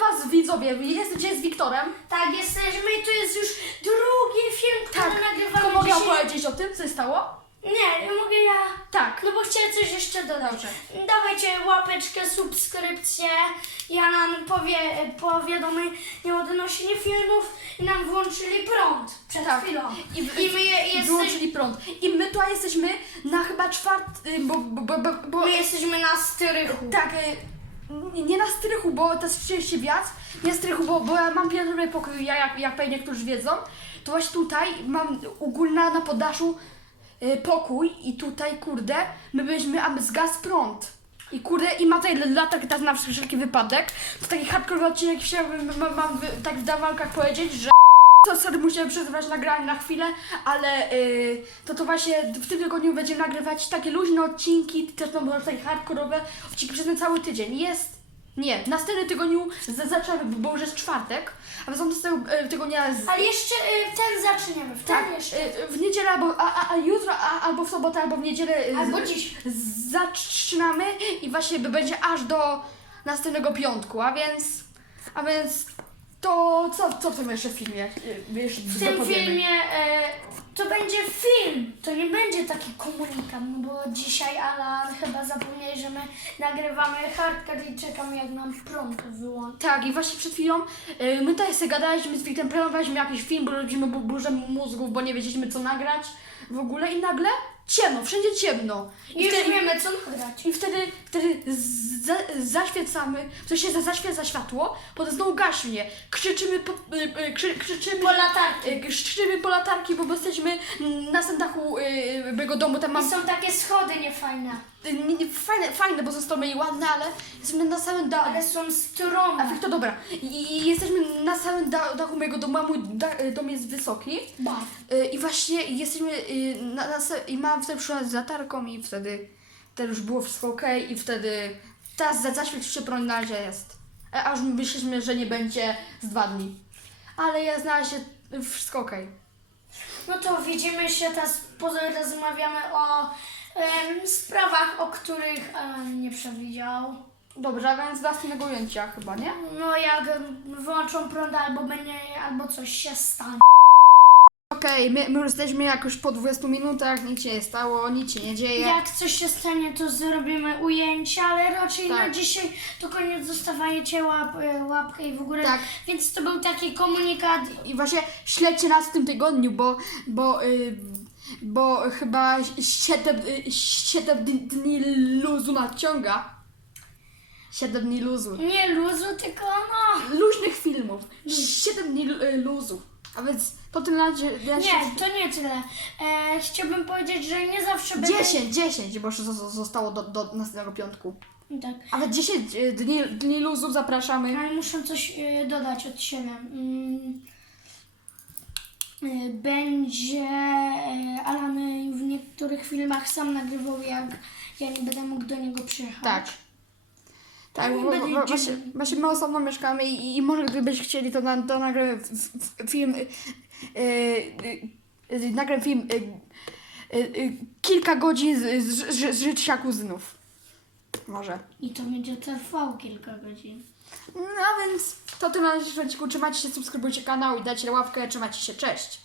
was widzowie, jesteście z Wiktorem. Tak, jesteśmy i to jest już drugi film, który Tak, nagrywamy to mogę dzisiaj. opowiedzieć o tym, co się stało? Nie, mogę ja. Tak. No bo chciałem coś jeszcze dodać. Dobrze. Dawajcie łapeczkę, subskrypcję. Ja nam powie, powiadomienie odnośnie filmów i nam włączyli prąd przed Tak. chwilą. I, I my je- jesteś- wyłączyli prąd. I my tutaj jesteśmy na chyba czwarty, bo, bo, bo, bo, bo My jesteśmy na strychu. tak, y, nie- nie na strychu, bo to się wiatr, nie na strychu, bo, bo ja mam piętrowy pokój, ja jak, jak pewnie niektórzy wiedzą, to właśnie tutaj mam ogólna na podaszu y, pokój i tutaj, kurde, my byliśmy, aby zgasł prąd. I kurde, i ma tutaj latarkę tak na wszelki wypadek. To taki hardcore odcinek, chciałbym, mam, mam tak w dawalkach powiedzieć, że to sorry, musiałem przerwać nagranie na chwilę, ale y, to to właśnie w tym tygodniu będziemy nagrywać takie luźne odcinki, też no, bo takie hardkorowe odcinki przez ten cały tydzień. Jest, nie, w następnym tygodniu z- zaczynamy, bo już jest czwartek, a w następnego y, tygodnia z, Ale jeszcze y, ten zaczniemy, w ten tak, jeszcze. y, w niedzielę albo, a, a, a jutro, a, albo w sobotę, albo w niedzielę y, Albo z- dziś. zaczynamy i właśnie będzie aż do następnego piątku, a więc, a więc to co, co w tym jeszcze filmie? y, Jeszcze W tym filmie e, to będzie film, to nie będzie taki komunikat, no bo dzisiaj Alan chyba zapomnieli, że my nagrywamy hardcore i czekamy jak nam prąd wyłączy. Tak, i właśnie przed chwilą y, my tutaj sobie gadaliśmy z Wiktem, planowaliśmy jakiś film, bo robimy bu- burzę mózgów, bo nie wiedzieliśmy co nagrać w ogóle i nagle ciemno, wszędzie ciemno. I już wtedy, wiemy co nagrać. i wtedy, wtedy za, zaświecamy, w sensie za- zaświeca światło, potem znowu gaśnie, krzyczymy, po, y, y, krzy, krzyczymy Po latarki. y, krzyczymy po latarki, bo jesteśmy na samym dachu mojego domu, tam mam I są takie schody niefajne, nie, nie, fajne, fajne, bo zostały i ładne, ale jesteśmy na samym dachu. ale są A strome. to dobra. I, I jesteśmy na samym da, dachu mojego domu, a mój dom jest wysoki. Ba. I właśnie jesteśmy na, na, i mam wtedy przyszła z latarką i wtedy, wtedy już było wszystko ok i wtedy teraz za zaświeć się prąd na razie jest. E, A już myśleliśmy, że nie będzie z dwa dni. Ale ja znalazł się wszystko ok. No to widzimy się teraz, porozmawiamy o em, sprawach, o których Alan nie przewidział. Dobrze, a więc do następnego ujęcia chyba, nie? No jak wyłączą prąd albo będzie, albo coś się stanie. Okej, my, my już jesteśmy jakoś po 20 minutach, nic się nie stało, nic się nie dzieje. Jak coś się stanie, to zrobimy ujęcia, ale raczej Tak. na dzisiaj to koniec zostawiajcie łap, e, łapkę i w ogóle. Tak. Więc to był taki komunikat. I właśnie śledźcie nas w tym tygodniu, bo, bo, y, bo chyba 7, y, 7 dni luzu nadciąga. 7 dni luzu. Nie luzu, tylko no. Luźnych filmów. 7 dni y, luzu. A więc po tym razie... Ja Nie, to nie tyle. E, chciałbym powiedzieć, że nie zawsze będę. 10, 10, bo już zo- zostało do, do następnego piątku. Tak. A więc 10 y, dni, dni luzu zapraszamy. Ale muszę coś e, dodać od siebie. Mm, e, Będzie e, Alan e, w niektórych filmach sam nagrywał, jak ja nie będę mógł do niego przyjechać. Tak. Tak, bo, bo, bo, właśnie, właśnie my osobno mieszkamy i, i może gdybyście chcieli, to, na, to f- film, y, y, y, nagram film y, y, y, kilka godzin z, z, z, z życia kuzynów. Może. I to będzie trwało kilka godzin. No a więc to tyle na dzisiejszym odcinku. Trzymajcie się, subskrybujcie kanał i dajcie łapkę. Trzymajcie się, cześć!